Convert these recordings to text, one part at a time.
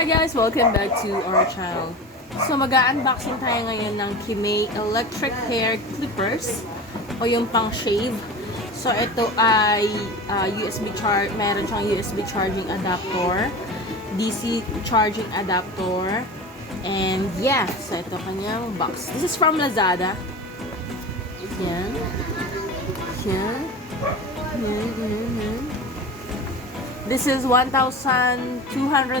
Hi guys! Welcome back to our channel. So mag-unboxing tayo ngayon ng Kemei electric hair clippers o yung pang shave. So ito ay meron siyang USB charging adapter, DC charging adapter, and yeah, so ito kanyang box. This is from Lazada. Yan. Yan. This is 1,200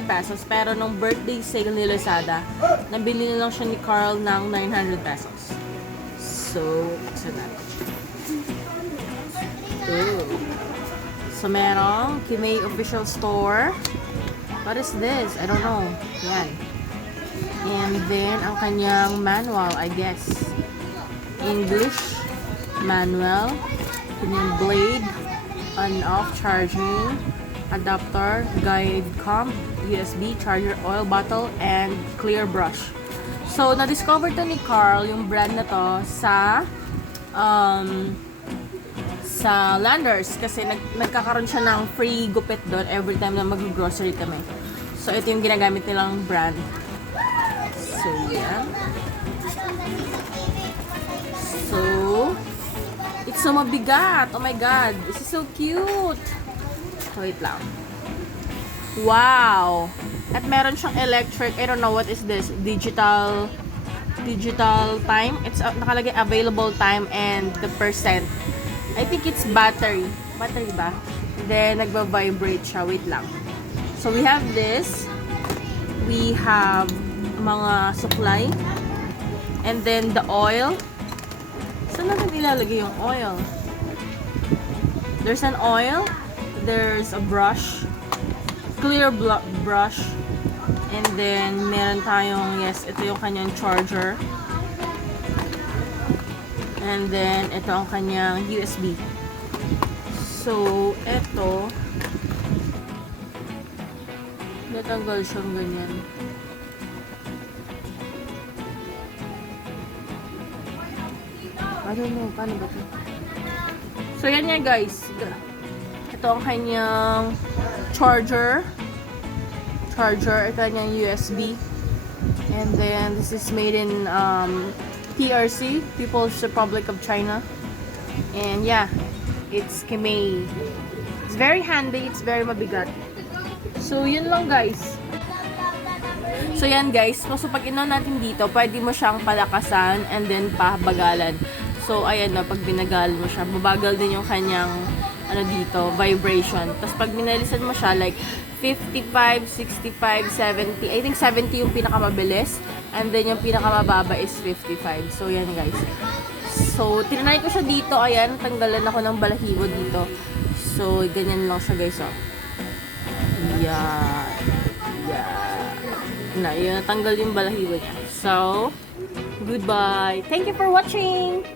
pesos, pero nung birthday sale ni Lazada, nabili lang siya ni Carl ng 900 pesos. So, so merong Kemei official store. What is this? I don't know. Yan. And then, ang kanyang manual, I guess. English manual. Kanyang blade. On-off charging. Adapter, guide comp, USB, charger, oil bottle, and clear brush. So, na-discover to ni Carl yung brand na to sa Landers kasi nagkakaroon siya ng free gupit doon every time na mag-grocery kami. So, ito yung ginagamit nilang brand. So, yeah. So, it's so mabigat. Oh my God. This is so cute. Wait lang. Wow! At meron siyang electric, I don't know what is this, digital time. It's nakalagay available time and the percent. I think it's battery. Battery ba? Then nagba-vibrate siya. Wait lang. So we have this. We have mga supply. And then the oil. Saan natin ilalagay yung oil? There's an oil. There's a brush, clear brush, and then meron tayong, yes, ito yung kanyang charger, and then ito ang kanyang USB. So, ito, natanggal siyang ganyan. I don't know, paano ba ito? So, yan yan guys. Ito ang kanyang charger. Ito ang kanyang USB. And then, this is made in PRC, People's Republic of China. And yeah, it's Kemei. It's very handy, it's very mabigat. So, yun lang guys. So, yan guys. So, pag inon natin dito, pwede mo siyang palakasan and then pabagalan. So, ayan na, pag binagalan mo siya, babagal din yung kanyang dito, vibration. Tapos pag binalisan mo siya, like 55, 65, 70. I think 70 yung pinakamabilis. And then yung pinakamababa is 55. So, yan guys. So, tinanay ko siya dito. Ayan, tanggalan ako ng balahibo dito. So, ganyan lang siya guys. Oh. Yan. Na, yun, natanggal yung balahibo niya. So, goodbye. Thank you for watching!